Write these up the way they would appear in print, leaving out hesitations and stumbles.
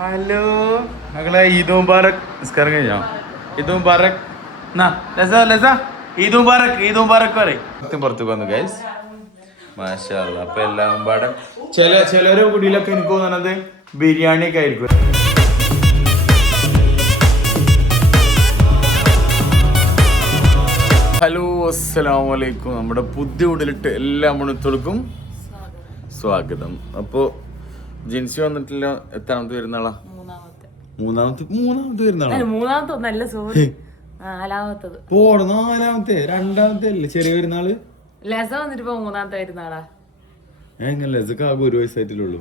Hello മകളെ ഈദ് മുബാറക്. നിസ്കാരം കഴിഞ്ഞോ? ഈദ് മുബാറക്. ഈദ് മുബാറക്, ഈദ് മുബാറക് പറയും. പുറത്തേക്ക് വന്നു ഗൈസ്. മാഷാ അല്ലാ. അപ്പൊ എല്ലാം പാടെ ചിലരെ കുടിയിലൊക്കെ എനിക്ക് തോന്നുന്നത് ബിരിയാണി ഒക്കെ ആയിരിക്കും. ഹലോ അസ്സലാമു അലൈക്കും. നമ്മുടെ പുതിയ വീട്ടിലിട്ട് എല്ലാ മണിത്തോൾക്കും സ്വാഗതം. അപ്പോ ജിൻസി വന്നിട്ടില്ല. എത്രാമത്തെ വരുന്നാളാ? മൂന്നാമത്തെ നാലാമത്തെ രണ്ടാമത്തെ അല്ലേ ചെറിയ പെരുന്നാള്? ലസ വന്നിട്ട് മൂന്നാമത്തെ പെരുന്നാളാ. എങ്ങനെ ലസക്ക് ആകെ ഒരു വയസ്സായിട്ടില്ലുള്ളൂ.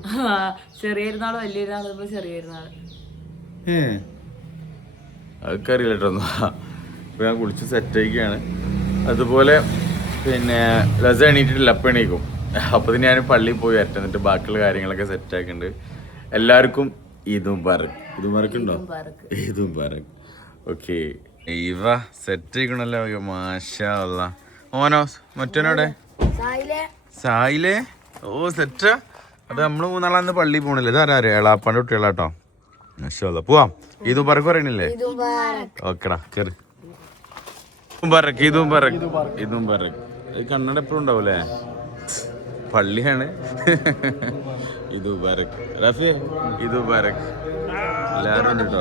ചെറിയ പെരുന്നാള് വലിയ പെരുന്നാള് ചെറിയ പെരുന്നാള്. അതൊക്കെ അറിയില്ലട്ടോ. ഇപ്പൊ ഞാൻ കുളിച്ച് സെറ്റ് ആയിക്കാണ്. അതുപോലെ പിന്നെ ലസ എണീറ്റിട്ടില്ല. അപ്പം എണീക്കും. അപ്പൊ ഞാൻ പള്ളിയിൽ പോയി എന്നിട്ട് ബാക്കിയുള്ള കാര്യങ്ങളൊക്കെ സെറ്റ് ആക്കിണ്ട്. എല്ലാവർക്കും ഈദ് മുബാറക്. ഈദ് മുബാറക് ഉണ്ടോ? ഈദ് മുബാറക്. ഓക്കെ ഇവ സെറ്റ് ആയിക്കണല്ലോ. മാഷാ അല്ലാ. ഓനോ മറ്റോനോടെ സായിലേ? ഓ സെറ്റാ. അത് നമ്മള് മൂന്നാളാന്ന് പള്ളിയിൽ പോണില്ലേ? ഇതാരാ? എളാപ്പാൻ്റെ കുട്ടികളാട്ടോ. മാഷാ അല്ലാ. പോവാം. ഈദ് മുബാറക് പറയണില്ലേ? ഓക്കെടാ കേറ്. മുബാറക്, ഈദ് മുബാറക്, ഈദ് മുബാറക്. കണ്ണട എപ്പോഴും ഉണ്ടാവൂലേ? പള്ളിയാണ്. ഈദ് മുബാറക്. റഫി ഈദ് മുബാറക്. എല്ലാവരും ഉണ്ട് കേട്ടോ.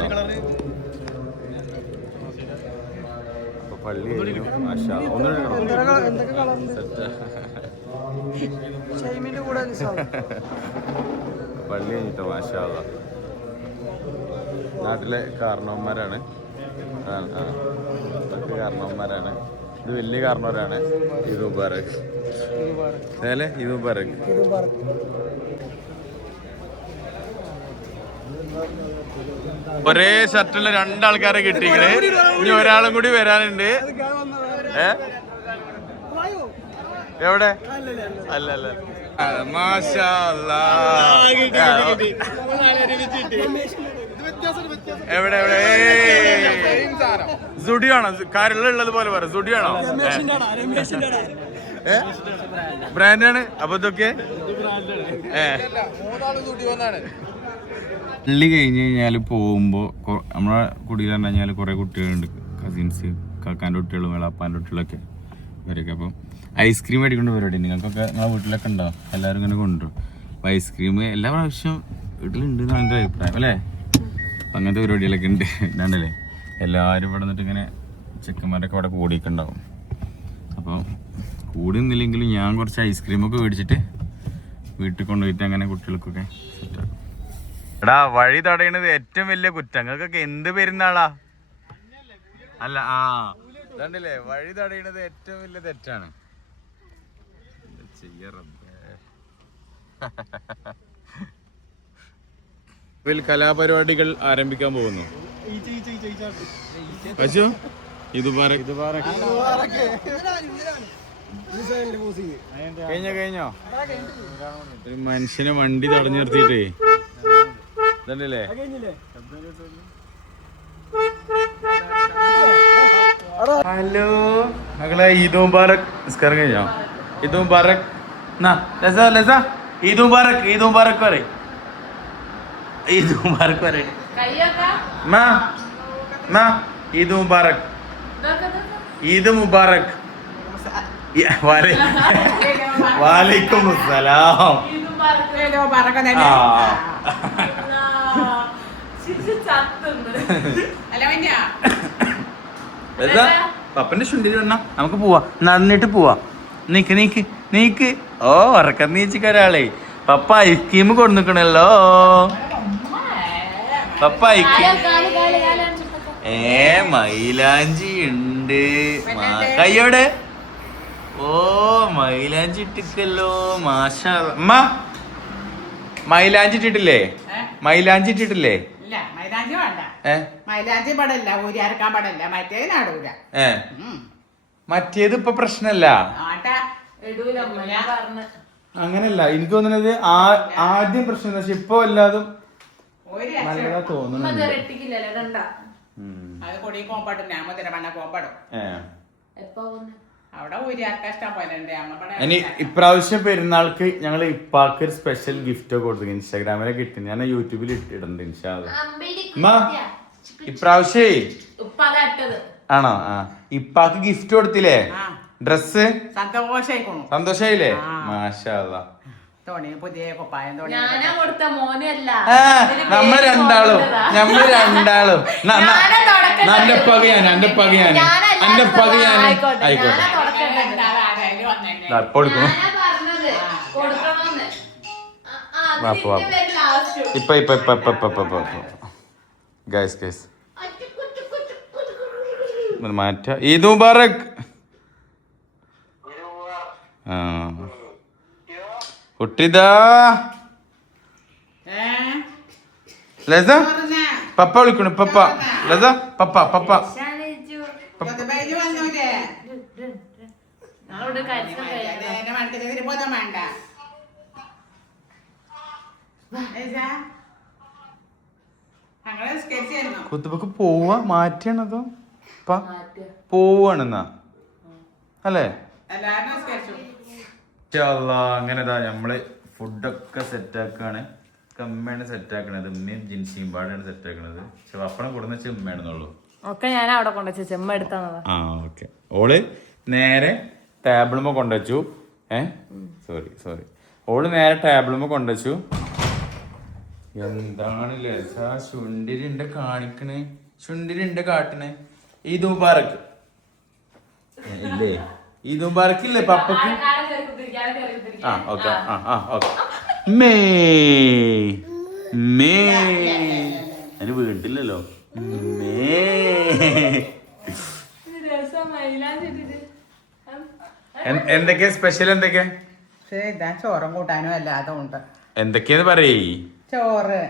അപ്പൊ പള്ളി മാഷാ പള്ളി കഴിഞ്ഞിട്ടോ. മാഷാ നാട്ടിലെ കാരണവന്മാരാണ്. കാരണവന്മാരാണ്. ഇത് വലിയ കാരണവരാണ്. ഈദ് മുബാറക്. ഈദ് മുബാറക്. ഒരേ ഷർട്ടുള്ള രണ്ടാൾക്കാരെ കിട്ടിക്കണേ. ഇനി ഒരാളും കൂടി വരാനുണ്ട്. എവിടെ? അല്ലല്ല. മാഷാ അല്ലാ. എവിടെ എവിടെ? സുഡിയോ ആണോ? കാരുള്ളത് പോലെ പറ. സുഡിയോ ആണോ? ബ്രാൻഡാണ്. അപ്പൊ ഇതൊക്കെ പള്ളി കഴിഞ്ഞ് കഴിഞ്ഞാൽ പോകുമ്പോൾ നമ്മളെ കുടിയിൽ പറഞ്ഞു കഴിഞ്ഞാൽ കുറേ കുട്ടികളുണ്ട്. കസിൻസ്, കാക്കാൻ്റെ കുട്ടികളും വെളാപ്പാൻ്റെ കുട്ടികളൊക്കെ ഇവരൊക്കെ. അപ്പം ഐസ്ക്രീം മേടിക്കേണ്ട പരിപാടി നിങ്ങൾക്കൊക്കെ നിങ്ങളെ വീട്ടിലൊക്കെ ഉണ്ടോ? എല്ലാവരും ഇങ്ങനെ കൊണ്ടുവരും. അപ്പോൾ ഐസ്ക്രീം എല്ലാ പ്രാവശ്യം വീട്ടിലുണ്ട് എന്നാണ് എൻ്റെ അഭിപ്രായം അല്ലേ? അപ്പം അങ്ങനത്തെ പരിപാടികളൊക്കെ ഉണ്ട്. ഇതാണ്ടല്ലേ എല്ലാവരും ഇവിടെ നിന്നിട്ട് ഇങ്ങനെ ചെക്കന്മാരൊക്കെ ഇവിടെ കൂടിയൊക്കെ ഉണ്ടാവും. അപ്പോൾ കൂടി നിന്നില്ലെങ്കിലും ഞാൻ കുറച്ച് ഐസ്ക്രീമൊക്കെ മേടിച്ചിട്ട് വീട്ടിൽ കൊണ്ടുപോയിട്ട് അങ്ങനെ കുട്ടികൾക്കൊക്കെ സെറ്റാക്കും. എടാ വഴി തടയണത് ഏറ്റവും വലിയ കുറ്റം. നിങ്ങൾക്കൊക്കെ എന്ത് പെരുന്നാളാ? അല്ല ഇതാണ്ടില്ലേ വഴി തടയണത് ഏറ്റവും വലിയ തെറ്റാണ്. കലാപരിപാടികൾ ആരംഭിക്കാൻ പോകുന്നു. കഴിഞ്ഞോ? ഒരു മനുഷ്യനെ വണ്ടി തടഞ്ഞു നിർത്തിയിട്ടേ ഇതല്ലേ. ഹലോ മകളെ ഈദ് മുബാറക്. നിസ്കാരം കഴിഞ്ഞോ? ഈദ് മുബാറക്. ഈദ് മുബാറക്, ഈദ് മുബാറക് പറയും. ഈദ് മുബാറക് പറയും. ഈദ് മുബാറക്, ഈദ് മുബാറക്. വാലൈക്കും അസ്സലാം. പപ്പന്റെ ചുണ്ടിൽ വന്നാ നമുക്ക് പോവാ. നടന്നിട്ട് പോവാ. നീക്ക് നീക്ക് നീക്ക്. ഓ ഉറക്കം നീച്ചിക്ക ഒരാളെ. പപ്പ ഐസ്ക്രീം കൊടുക്കണല്ലോ. പപ്പ മൈലാഞ്ചി ഉണ്ട്. കയ്യോടെ. ഓ മൈലാഞ്ചി ഇട്ടിക്കല്ലോ. മാഷാ. അമ്മ മൈലാഞ്ചി ഇട്ടിട്ടില്ലേ? മൈലാഞ്ചി ഇട്ടിട്ടില്ലേ? മറ്റേത് ഇപ്പൊ പ്രശ്നല്ല. അങ്ങനല്ല എനിക്ക് തോന്നുന്നത്. ആദ്യം പ്രശ്നം എന്താ വെച്ചാൽ ഇപ്പൊ എല്ലാതും നല്ലതാ തോന്നുന്നു. ഇനി ഇപ്രാവശ്യം പെരുന്നാൾക്ക് ഞങ്ങൾ ഇപ്പാക്ക് ഒരു സ്പെഷ്യൽ ഗിഫ്റ്റ് ഒക്കെ കൊടുത്തു ഇൻസ്റ്റാഗ്രാമിലെ കിട്ടി ഞാൻ യൂട്യൂബിൽ ഇട്ടിട്ടുണ്ട് ഇപ്രാവശ്യേ ആണോ ആ ഇപ്പാക്ക് ഗിഫ്റ്റ് കൊടുത്തില്ലേ ഡ്രസ് സന്തോഷായില്ലേ മാഷാ അല്ലാ നമ്മൾ രണ്ടാളും എന്റെ പകയാണ് ആയിക്കോട്ടെ ഇപ്പൊ എടുക്കണു ഇപ്പൊ ഗൈസ് മാറ്റ ഈദ് മുബാറക് ആ കുട്ടിതാ ലസ പപ്പ വിളിക്കണു പപ്പ ലസ പപ്പ കുത്തുബക്ക് പോവാ മാറ്റിയാണതോ പോവാണെന്നാ അല്ലേ അങ്ങനെതാ നമ്മള് ഫുഡൊക്കെ സെറ്റാക്കാണ് കമ്മയാണ് സെറ്റാക്കണത് ഉമ്മയും ജിൻസിയും പാടാണ് സെറ്റാക്കണത് പക്ഷെ പപ്പടം കൊടുന്ന ചെമ്മയാണെന്നുള്ളൂ ഒക്കെ ഞാൻ അവിടെ കൊണ്ടുവച്ച ചെമ്മ എടുത്താ ഓക്കെ ഓള് നേരെ ടേബിളുമ്പോ കൊണ്ടുവച്ചു സോറി ഓള് നേരെ ടേബിളുമ്പോ കൊണ്ടുവച്ചു എന്താണ് ലസ ചുണ്ടിലുണ്ട് കാണിക്കണേ ചുണ്ടിലുണ്ട് കാട്ടണേ ഈദ് മുബാറക്ക് ഇല്ലേ ഈദ് മുബാറക്ക് ഇല്ലേ പപ്പക്ക് ഓക്കെ അതിന് വീട്ടില്ലല്ലോ എന്തൊക്കെയാ സ്പെഷ്യൽ എന്തൊക്കെയാ ചോറും കൂട്ടാനും അല്ലാതെ ഉണ്ട് എന്തൊക്കെയാന്ന് പറയേ ചോറ്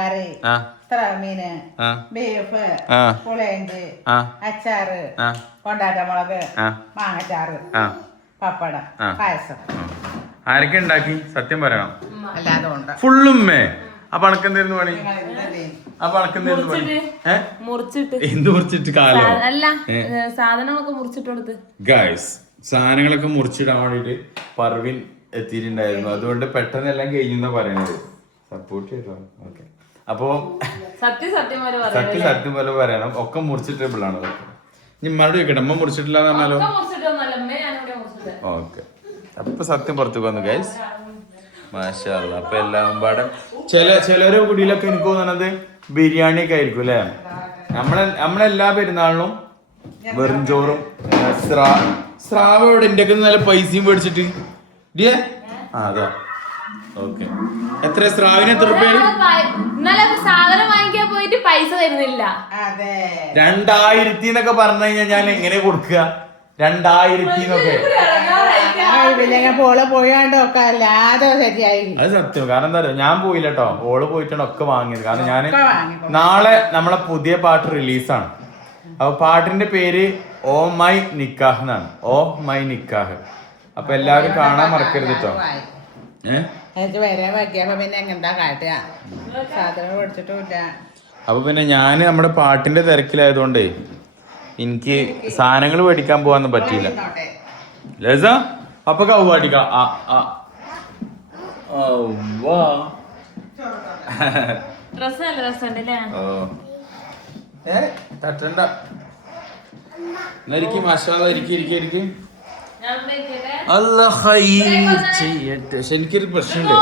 കറി മീന് ബീഫ് പുളിയഞ്ചി അച്ചാറ് കൊണ്ടാട്ടമുളക് മാങ്ങച്ചാറ് പപ്പടം പായസം ആരൊക്കെ ഉണ്ടാക്കി സത്യം പറയണം അല്ലാതെ ഉണ്ട് ഫുള്ളുമ്മേ അപ്പൊ അണക്കെന്തായിരുന്നു പണി അപ്പൊ അണക്കെന്തായിരുന്നു പണി എന്ത് മുറിച്ചിട്ട് കാലം സാധനങ്ങളൊക്കെ മുറിച്ചിട്ട് കൊടുത്ത് ഗൈസ് സാധനങ്ങളൊക്കെ മുറിച്ചിടാൻ വേണ്ടിട്ട് പർവിൻ എത്തിയിട്ടുണ്ടായിരുന്നു അതുകൊണ്ട് പെട്ടെന്ന് എല്ലാം കഴിഞ്ഞെന്നാ പറയണത് സപ്പോർട്ട് ചെയ്തോ ഓക്കെ അപ്പൊ സത്യം പോലെ പറയണം ഒക്കെ മുറിച്ചിട്ടബിളാണ് ഇനി മറുപടി വെക്കട്ടെ അമ്മ മുറിച്ചിട്ടില്ല എന്ന് പറഞ്ഞാലോ ഓക്കെ അപ്പൊ സത്യം പുറത്തേക്ക് വന്നു ഗൈസ് മാഷാ അല്ലാ അപ്പൊ എല്ലാം പാടെ ചിലരെ കുടിയിലൊക്കെ എനിക്ക് തോന്നുന്നത് ബിരിയാണി ഒക്കെ ആയിരിക്കും അല്ലെ നമ്മളെല്ലാ പെരുന്നാളിനും വെറും ചോറും സ്രാവ് ഇവിടെ എന്റെ നല്ല പൈസയും മേടിച്ചിട്ട് അതാ ഓക്കെ എത്ര സ്രാവിന് എത്ര രൂപ സാധനം വാങ്ങിക്കാൻ പോയിട്ട് പൈസ തരുന്നില്ല 2000 എന്നൊക്കെ പറഞ്ഞു കഴിഞ്ഞാൽ ഞാൻ എങ്ങനെ കൊടുക്കുക 2000 പോയാണ്ടൊക്കെ അല്ലാതെ ശരിയായി അത് സത്യം കാരണം എന്താ പറയുക ഞാൻ പോയില്ല കേട്ടോ ഓള് പോയിട്ടാണ് ഒക്കെ വാങ്ങിയത് കാരണം ഞാൻ നാളെ നമ്മളെ പുതിയ പാട്ട് റിലീസാണ് അപ്പൊ പാട്ടിന്റെ പേര് ഓ മൈ നിക്കാഹ് എന്നാണ് ഓ മൈ നിക്കാഹ് അപ്പൊ എല്ലാവരും കാണാൻ മറക്കരുത് കേട്ടോ അപ്പൊ പിന്നെ ഞാൻ നമ്മുടെ പാട്ടിന്റെ തിരക്കിലായതുകൊണ്ടേ എനിക്ക് സാധനങ്ങൾ മേടിക്കാൻ പോവാന്ന് പറ്റിയില്ല ലസ അപ്പൊ കവ് പാടിക്കാം തട്ടണ്ട മസാല ഇരിക്കും ചെയ്യട്ടെ പക്ഷെ എനിക്കൊരു പ്രശ്നമുണ്ട്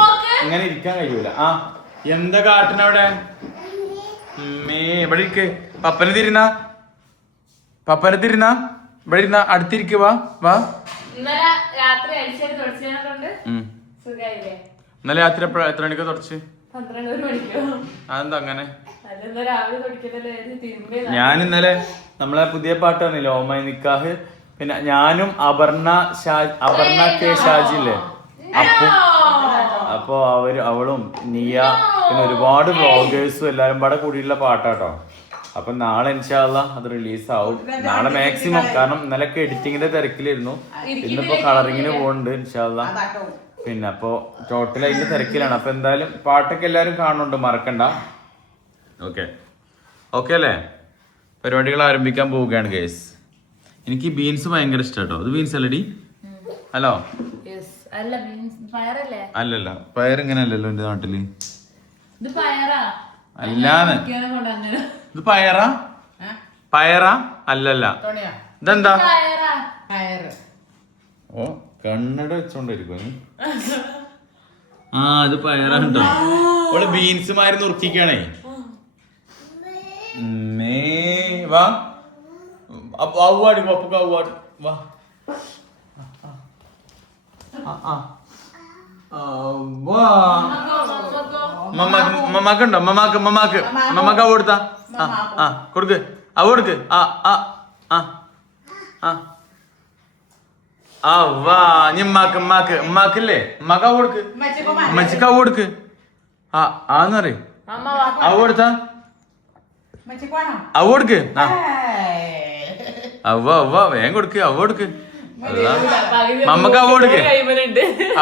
ഇങ്ങനെ ഇരിക്കാൻ കഴിയൂല എന്താ കാട്ടിനവിടെ ഇവിടെ ഇരിക്ക് പപ്പനെ തിരുന്ന ഇവിടെ ഇരുന്ന അടുത്തിരിക്കുക വാ ഇന്നലെ രാത്രി എത്ര മണിക്കാ തുടച്ച് അതെന്താ അങ്ങനെ ഞാൻ ഇന്നലെ നമ്മളെ പുതിയ പാട്ട് പറഞ്ഞില്ലേ ഓ മൈ നിക്കാഹ് പിന്നെ ഞാനും അപർണ കെ ഷാജി ഇല്ലേ അപ്പൊ അവളും നിയ പിന്നെ ഒരുപാട് വ്ളോഗേഴ്സും എല്ലാരും പാടെ കൂടിയുള്ള പാട്ടാട്ടോ അപ്പൊ നാളെ ഇൻഷാ അല്ലാഹ് അത് റിലീസ് ആവും നാളെ മാക്സിമം കാരണം ഇന്നലൊക്കെ എഡിറ്റിങ്ങിന്റെ തിരക്കിലായിരുന്നു ഇന്നിപ്പോ കളറിങ്ങിന് പോകുന്നുണ്ട് ഇൻഷാ അല്ലാഹ് പിന്നെ അപ്പൊ ടോട്ടൽ അതിന്റെ തിരക്കിലാണ് അപ്പൊ എന്തായാലും പാട്ടൊക്കെ എല്ലാരും കാണുന്നുണ്ട് മറക്കണ്ട ഓക്കെ അല്ലേ പരിപാടികൾ ആരംഭിക്കാൻ പോവുകയാണ് ഗേസ് എനിക്ക് ബീൻസ് ഭയങ്കര ഇഷ്ടാട്ടോ. അത് ബീൻസ് അല്ലടി? ഹലോ അല്ല പയറല്ലേ? അല്ലല്ല, പയർ ഇങ്ങനെ അല്ലല്ലോ എന്റെ നാട്ടില്. ഇത് പയറാ? അല്ലാന്ന്. ഇത് പയറാ? പയറാ? അല്ലല്ല. ഇതെന്താ? ഓ കണ്ണട വെച്ചോണ്ടിരിക്കും. ആ ഇത് പയറാണ്ടോ? അവള് ബീൻസ് മാരി നുറുക്കിക്കാണേ. വാ അവ്വാടി പപ്പക്ക് അവ്വാടി വാ. മമ്മാക്കുണ്ടോ? മമ്മാക്ക് അവ കൊടുത്താ? കൊടുക്ക്, അവ കൊടുക്ക്. വാ ഉമ്മാക്കില്ലേ? ഉമ്മാക്ക് അവ കൊടുക്ക്, ഉമ്മച്ചിക്ക് അവ കൊടുക്ക്. ആന്ന് പറയും. അവ കൊടുത്താ? അവ കൊടുക്ക്. അവ വേഗം കൊടുക്ക്, അവ കൊടുക്ക്. മമ്മക്ക് അവ കൊടുക്ക്,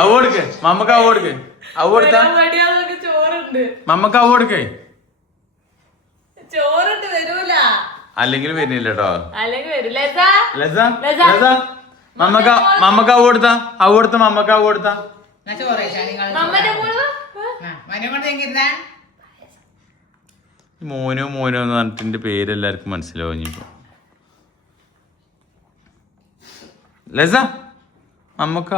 അവ കൊടുക്ക്. മമ്മക്ക് അവ കൊടുക്ക്, അവ കൊടുത്താ? മമ്മക്ക് അവ കൊടുക്കേ. അല്ലെങ്കിൽ വരുന്നില്ല കേട്ടോ. മമ്മക്ക് അവ കൊടുത്താ? അവ കൊടുത്ത മമ്മക്ക് അവ കൊടുത്താ? മോനോ എന്ന് പറഞ്ഞിട്ട് പേര് എല്ലാവർക്കും മനസ്സിലാവും. ഇനിയിപ്പോ ലസ നമുക്ക്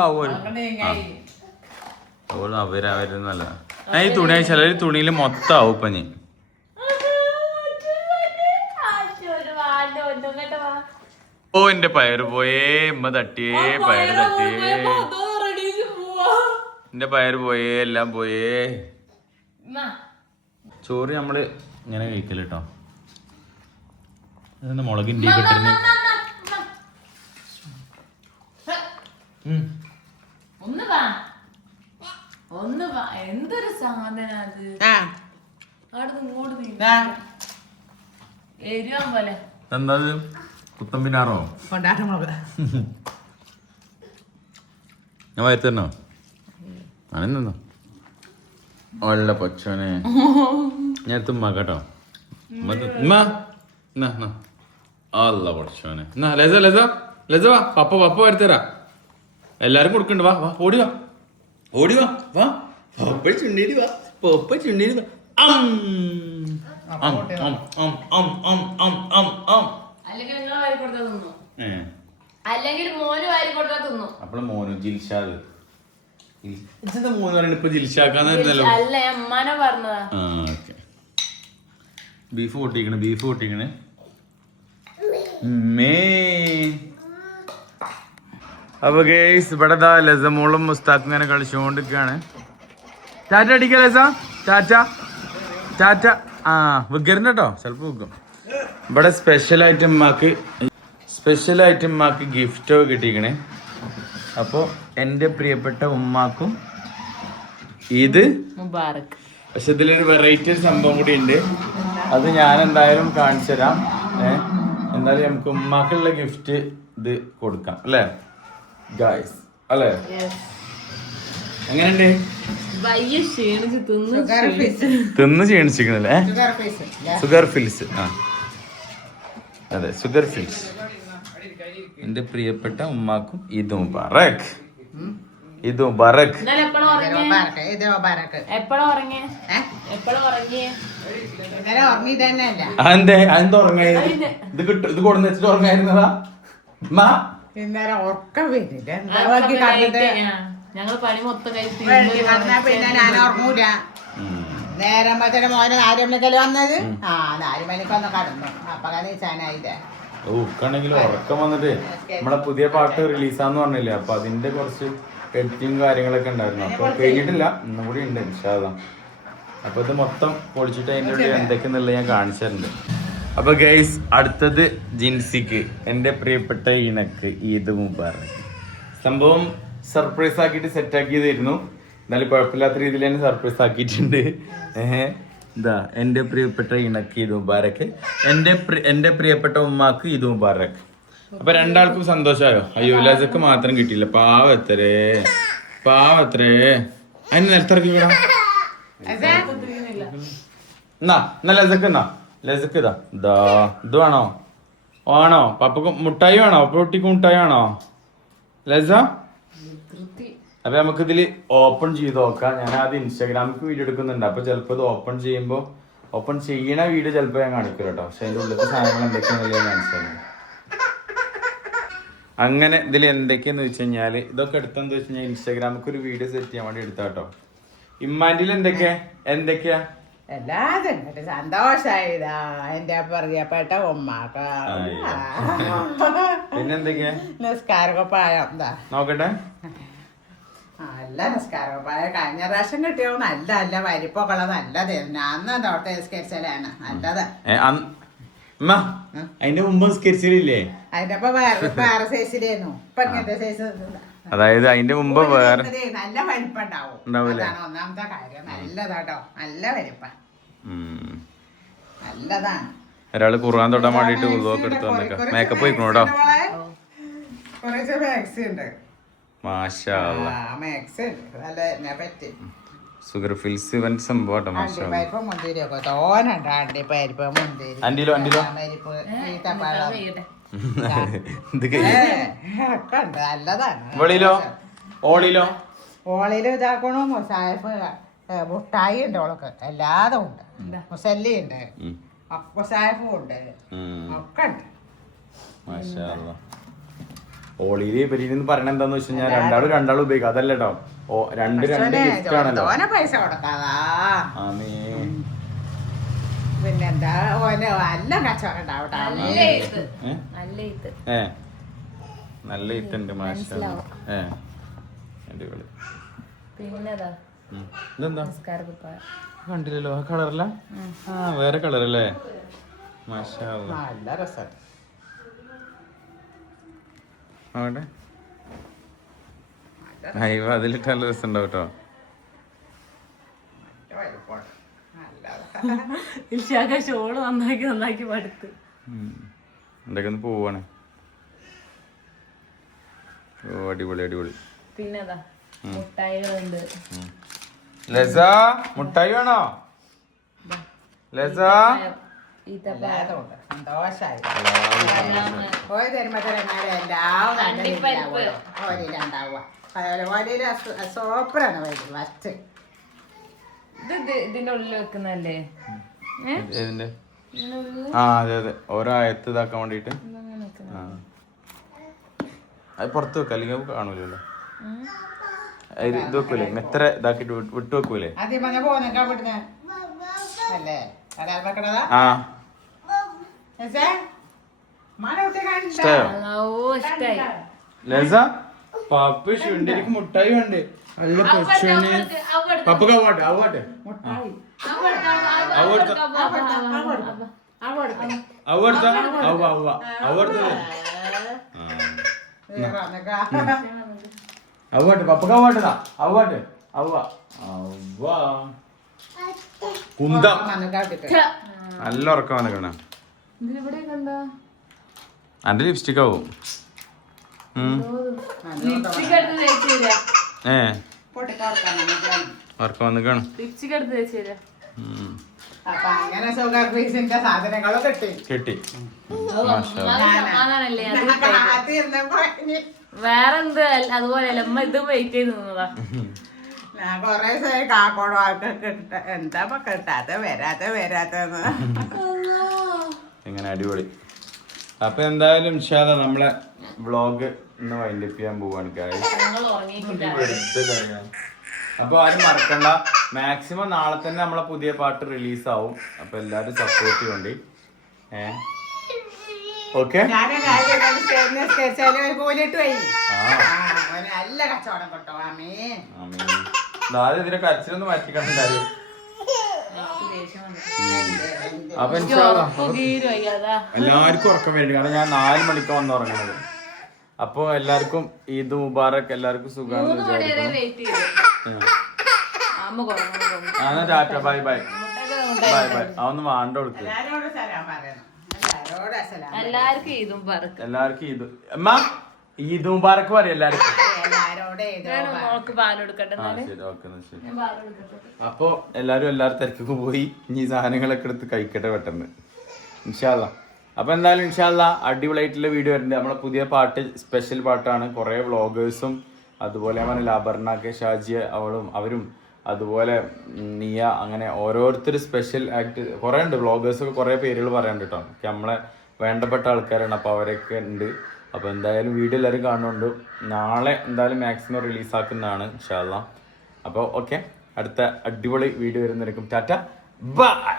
അവരവരെന്നല്ല. ഞാൻ ഈ തുണി അയച്ചാൽ തുണിയിൽ മൊത്തം ആവും ഇപ്പൊ. ഞാൻ ഓ എന്റെ പയറ് പോയേ, ഉമ്മ തട്ടിയേ, പയറ് തട്ടിയേ, എന്റെ പയറ് പോയേ, എല്ലാം പോയേ. ചോറ് നമ്മള് ഇങ്ങനെ കഴിക്കല് കേട്ടോ. അതെന്താ മുളകിൻ്റെ കെട്ടിന്? എന്തൊരു സാധന അത്. എരിവാൻ പോലെ. എന്താ കുത്തമ്പിനാറോ? ഞാൻ വയറ്റ് തരണോ? ആണെന്നോ ഒള്ള പച്ചോനെ. ഞാൻ തുമ്മ കേട്ടോ. അല്ല പച്ചോനെ. ലസ ലസ ലസ വാ, പപ്പ വരുത്തരാ. എല്ലാരും കൊടുക്കണ്ട്. വാ വാ ഓടി വാ, ഓടി വാ, വാ പപ്പ ചുണ്ടേരി വാ, പപ്പ ചുണ്ടേരി വാ. അല്ലെങ്കിൽ മോന് വാരി കൊടുത്താ തിന്നു. അപ്പള് മോനു ജിൽഷാദ്. മോന് പറയണ ഇപ്പൊ ജിൽഷാക്കാന്നല്ലോ. അല്ല അമ്മാനെ പറഞ്ഞതാ. ബീഫ് പൊട്ടിക്കണേ. അപ്പൊ ഗേയ്സ് ഇവിടെ ലസമോളും മുസ്താഖും ഇങ്ങനെ കളിച്ചുകൊണ്ടിരിക്കുകയാണ്. ടാറ്റ അടിക്ക ലസ, ടാറ്റ ടാറ്റ. വിഗറിന് കേട്ടോ, ചിലപ്പോ വിൽക്കും. ഇവിടെ സ്പെഷ്യലായിട്ട് ഉമ്മാക്ക് ഗിഫ്റ്റ് കിട്ടിക്കണേ. അപ്പോൾ എൻ്റെ പ്രിയപ്പെട്ട ഉമ്മാക്കും ഇത് മുബാറക്. പക്ഷെ ഇതിലൊരു വെറൈറ്റി സംഭവം കൂടി ഉണ്ട്. അത് ഞാൻ എന്തായാലും കാണിച്ചു തരാം. എന്തായാലും നമുക്ക് ഉമ്മാക്കുള്ള ഗിഫ്റ്റ് ഇത് കൊടുക്കാം അല്ലേ ഗായ്സ്? അല്ലേ? എങ്ങനെയുണ്ട്? തിന്ന് ക്ഷീണിച്ചിരിക്കണല്ലേ? Sugar fills. അതെ, ഷുഗർ ഫിൽസ്. എന്റെ പ്രിയപ്പെട്ട ഉമ്മാക്കും ഈദ് മുബാറക്. ഈദ് മുബാറക്. അതെന്താ ഉറങ്ങായി? ഇത് കൊടുന്ന് വെച്ചിട്ട് ഉറങ്ങായിരുന്നതാ? ഞങ്ങള് പണി മൊത്തം പിന്നെ ഞാൻ ഉറങ്ങൂല. നേരം മോനെ 4 മണിക്കല്ലേ വന്നത്. 4 മണിക്കൊന്ന് കടന്നു. അപ്പൊ നീച്ചാനായില്ലേ? ഉക്കാണെങ്കിലും ഉറക്കം വന്നിട്ട് നമ്മളെ പുതിയ പാട്ട് റിലീസാന്ന് പറഞ്ഞില്ലേ, അപ്പൊ അതിന്റെ കുറച്ച് എഡിറ്റിങ് കാര്യങ്ങളൊക്കെ ഉണ്ടായിരുന്നു. അപ്പൊ കഴിഞ്ഞിട്ടില്ല, ഇന്നും കൂടി ഉണ്ട് ഇൻഷാല്ലാ. അപ്പൊ ഇത് മൊത്തം പൊളിച്ചിട്ട് അതിന്റെ ഉള്ളിൽ എന്തൊക്കെയെന്നുള്ളത് ഞാൻ കാണിച്ചിട്ടുണ്ട്. അപ്പൊ ഗൈസ്, അടുത്തത് ജിൻസിക്ക്, എന്റെ പ്രിയപ്പെട്ട ഇണക്ക് ഈദ് മുബാറക്. സംഭവം സർപ്രൈസ് ആക്കിയിട്ട് സെറ്റ് ആക്കിയതായിരുന്നു. എന്നാലും കുഴപ്പമില്ലാത്ത രീതിയിൽ തന്നെ സർപ്രൈസ് ആക്കിയിട്ടുണ്ട്. ഇതാ എൻ്റെ പ്രിയപ്പെട്ട ഇണക്ക് ഈദ് മുബാറക്, എൻ്റെ പ്രിയപ്പെട്ട ഉമ്മാക്ക് ഈദ് മുബാറക്. അപ്പൊ രണ്ടാൾക്കും സന്തോഷമായോ? അയ്യോ ലസക്ക് മാത്രം കിട്ടിയില്ല. പാവത്രേ അതിന് നിലത്തിറക്കി വിടാം. ലസക്ക് ഇതാ ഇത് വേണോ? ആണോ പപ്പക്ക് മുട്ടായി വേണോ പൊട്ടിക്ക് മുട്ടായി വേണോ ലസ? അപ്പൊ നമുക്ക് ഇതില് ഓപ്പൺ ചെയ്ത് നോക്കാം. ഞാൻ ആദ്യം ഇൻസ്റ്റാഗ്രാമിക്ക് വീഡിയോ എടുക്കുന്നുണ്ട്. അപ്പൊ ചിലപ്പോ ഇത് ഓപ്പൺ ചെയ്യണ വീഡിയോ ചിലപ്പോ ഞാൻ കാണിക്കില്ല കേട്ടോ. പക്ഷെ അതിന്റെ ഉള്ളിലത്തെ സാധനങ്ങൾ എന്തൊക്കെയാണെന്ന് ഞാൻ മനസ്സിലായി. അങ്ങനെ ഇതിൽ എന്തൊക്കെയാന്ന് വെച്ച് കഴിഞ്ഞാല് ഇതൊക്കെ എടുത്തെന്ന് വെച്ച് കഴിഞ്ഞാൽ ഇൻസ്റ്റാഗ്രാമിക്ക് ഒരു വീഡിയോ സെറ്റ് ചെയ്യാൻ വേണ്ടി എടുത്താ കേട്ടോ. ഇമ്മാൻഡിൽ എന്തൊക്കെയാ എല്ലാതും സന്തോഷായതാ എന്റെ പ്രിയപ്പെട്ട ഉമ്മാക്ക. പിന്നെന്തൊക്കെയാ? നിസ്കാരപ്പായം എന്താ നോക്കട്ടെ. നല്ല നിസ്കാരപ്പായ കഴിഞ്ഞ പ്രാവശ്യം കിട്ടിയോ നല്ല വരിപ്പൊക്കെ ഉള്ള നല്ലത്. അന്ന് തോട്ട നിസ്കരിച്ചാലാണ് നല്ലത്. അതിന്റെ മുമ്പ് നിസ്കരിച്ചില്ലേ? അതിന്റെ ഒപ്പം വേറെ സൈസിലായിരുന്നു. ഇപ്പൊ ഇങ്ങനത്തെ സൈസ്. അതായത് അതിന്റെ മുമ്പ് വേറെ നല്ല വലിപ്പുണ്ടാവും. അതാണ് ഒന്നാമത്തെ കാര്യം. നല്ലതാട്ടോ, നല്ല വലിപ്പ നല്ലതാണ്. ഒരാള് ഖുർആൻ തൊടാൻ വേണ്ടിട്ട് ഉള്ളതൊക്കെ എടുത്തു വന്നേക്കാം. മേക്കപ്പ് പോയിക്കണോട്ടോ. കുറച്ച് മാക്സ് ഉണ്ട്. മാഷാ മാക്സ് നല്ല എന്നെ പറ്റി സുഗർ ഫിൽസ് ഇവൻ സംഭവട്ടോ. മാഷാ അണ്ടിപ്പരിപ്പ് മുന്തിരിയൊക്കെ തോനുണ്ട്. അണ്ടിപ്പരിപ്പ് മുന്തിരി അണ്ടിലോ പരിപ്പ് ഈത്തപ്പഴം ഒക്കെ ഉണ്ട്. നല്ലതാണ്. ഓളിലോ ഓളിലും ഇതാക്കണു. മുസാഫ് മുട്ടായി ഉണ്ട്. ഓൾക്ക് എല്ലാതും ഉണ്ട്. മുസല്ലി ഉണ്ട്, മുസാഫും ഉണ്ട്, ഒക്കെ ഉണ്ട്. മാഷാ അല്ലാ. ഓളിയില് ഇവരിന്ന് പറയണ എന്താന്ന് വെച്ച് കഴിഞ്ഞാൽ രണ്ടാളും ഉപയോഗിക്കാം. അതല്ല കേട്ടോ. രണ്ട് ഗിഫ്റ്റ് ആണല്ലോ. ഓനെ പൈസ കൊടുക്കാതാ. പിന്നെന്താ ഓന് നല്ല കച്ചവടം ഉണ്ടാവട്ടെ. നല്ല ഇത്തുണ്ട്. മാഷാ അടിപൊളി. ഇതെന്താ കണ്ടില്ലല്ലോ? ആ കളറല്ല? ആ വേറെ കളറല്ലേ? മാഷാ അല്ലാ. നല്ല രസം. ആവട്ടെ. അയ്യോ അതിലിട്ട് നല്ല രസം ഉണ്ടാവും കേട്ടോ. ഷോള് നന്നാക്കി പടുത്ത് എന്തൊക്കെ ഒന്ന് പോവാണ്. ഓ അടിപൊളി. പിന്നെതാ മുട്ടായികളുണ്ട്. ലസ മുട്ടായി വേണോ? ലസ സന്തോഷായി. പോയി തരുമ്പോഴത്തേമാരെ എല്ലാം ഓലിലുണ്ടാവുക. ഓലിയില് സോപ്പറാണ് വരും ഫസ്റ്റ്. ഇതിന്റെ ഉള്ളിൽ വെക്കുന്നല്ലേ? അതെ ഓരോ ആയത്ത് ഇതാക്കാൻ വേണ്ടിട്ട് അത് പുറത്ത് വെക്ക, അല്ലെങ്കിൽ കാണൂലല്ലോ. ഇത് വെക്കൂലേ എത്ര ഇതാക്കിട്ട് വിട്ടു വെക്കൂലേ? ലസ പപ്പ ശുണ്ടിക്ക് മുട്ടായി വേണ്ടേ? നല്ല കൊച്ചന് പപ്പക്ക് അവാട്ടെ പപ്പക്ക് അവാട്ടതാ. കുന്തം നല്ല ഉറക്കം വന്നിക്കണ. അന്റെ ലിപ്സ്റ്റിക് ആവും. ഉറക്കം വന്നിക്കാണ്. കിട്ടി. വേറെന്ത് അതുപോലെയല്ല അമ്മ ഇത് വെയിറ്റ് ചെയ്ത് നിന്നതാ. ഞാൻ കൊറേ കാക്കോടോ എന്താ വരാത്ത ഇങ്ങനെ അടിപൊളി. അപ്പൊ എന്തായാലും ഇൻഷാല്ലാ നമ്മളെ വ്ളോഗ് ഇന്ന് വൈൻഡപ്പ് ചെയ്യാൻ പോവാണ്. അപ്പൊ ആരും മറക്കണ്ട, മാക്സിമം നാളെ തന്നെ നമ്മളെ പുതിയ പാട്ട് റിലീസ് ആവും. അപ്പൊ എല്ലാരും സപ്പോർട്ട് ചെയ്യണ്ടി. ഓക്കെ ഇതിന്റെ കരച്ചിലൊന്നും മാറ്റിക്കണ്ടാരും. അപ്പൊ എല്ലാവർക്കും ഉറക്കം വേണ്ടി, കാരണം ഞാൻ 4 മണിക്ക് വന്ന് ഉറങ്ങണത്. അപ്പൊ എല്ലാവർക്കും ഈദ് മുബാറക്. എല്ലാവർക്കും സുഖാണെന്ന് വിചാരിക്കുന്നു. Tata bye bye. അതൊന്നും വേണ്ട കൊടുത്തു. എല്ലാവർക്കും ഈദ് അമ്മ ഈദ് മുബാറക് പറയും എല്ലാവർക്കും. അപ്പൊ എല്ലാരും തിരക്കൊക്കെ പോയി ഇനി സാധനങ്ങളൊക്കെ എടുത്ത് കഴിക്കട്ടെ പെട്ടെന്ന്. ഇൻഷാ അല്ലാ. അപ്പോൾ എന്തായാലും ഇൻഷാല്ല അടിപൊളിയായിട്ടുള്ള വീഡിയോ വരുന്നുണ്ട്. നമ്മളെ പുതിയ പാട്ട് സ്പെഷ്യൽ പാട്ടാണ്. കുറേ വ്ളോഗേഴ്സും അതുപോലെ പറഞ്ഞില്ല അപർണ ഷാജിയ അവരും അതുപോലെ നിയ അങ്ങനെ ഓരോരുത്തർ സ്പെഷ്യൽ ആക്ട് കുറേ ഉണ്ട്. വ്ളോഗേഴ്സൊക്കെ കുറേ പേരുകൾ പറയാനുണ്ട് കേട്ടോ. നമ്മളെ വേണ്ടപ്പെട്ട ആൾക്കാരാണ്. അപ്പോൾ അവരൊക്കെ ഉണ്ട്. അപ്പോൾ എന്തായാലും വീഡിയോ എല്ലാവരും കാണുന്നുണ്ട്. നാളെ എന്തായാലും മാക്സിമം റിലീസാക്കുന്നതാണ് ഇൻഷാല്ല. അപ്പോൾ ഓക്കെ, അടുത്ത അടിപൊളി വീഡിയോ വരുന്നതായിരിക്കും. ടാറ്റ ബൈ.